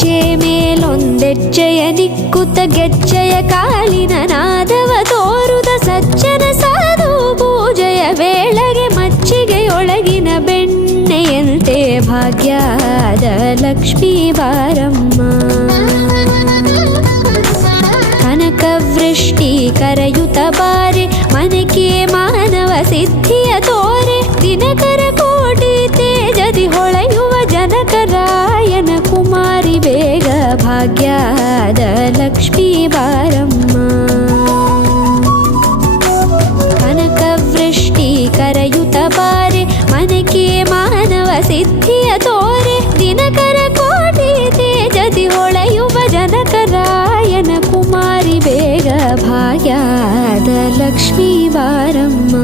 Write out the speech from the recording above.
ಹೆಜ್ಜೆ ಮೇಲೊಂದೆಜ್ಜೆಯ ನಿಕ್ಕುತ್ತ ಗೆಜ್ಜೆಯ ಕಾಲಿನ ನಾದವ ತೋರುದ ಸಜ್ಜನ ಸಾಧು ಪೂಜೆಯ ವೇಳೆಗೆ ಮಚ್ಚಿಗೆಯೊಳಗಿನ ಬೆಣ್ಣೆಯಂತೆ ಭಾಗ್ಯದ ಲಕ್ಷ್ಮೀ ಬಾರಮ್ಮ. ಕನಕವೃಷ್ಟಿ ಕರೆಯುತ್ತ ಬಾರೆ ಮನಕೆ ಮಾನವ ಸಿದ್ಧಿಯ ತೋರೆ ದಿನಕರ ಕೋಟಿ ತೇಜದಿ ಹೊಳೆಯುವ ಜನಕರಾಯನ ಕುಮಾರಿ ಬೇಗ ಭಾಗ್ಯದ ಲಕ್ಷ್ಮೀ ಬಾರಮ್ಮ. ಕನಕವೃಷ್ಟಿ ಕರೆಯುತ್ತ ಬಾರೆ ಮನಕೆ ಮಾನವ ಸಿದ್ಧಿಯ ತೋರೆ ದಿನಕರ ಕೋಟಿ ತೇಜದಿ ಹೊಳೆಯುವ ಜನಕರಾಯನ ಕುಮಾರಿ ಬೇಗ ಭಾಗ್ಯದ ಲಕ್ಷ್ಮೀ ಬಾರಮ್ಮ.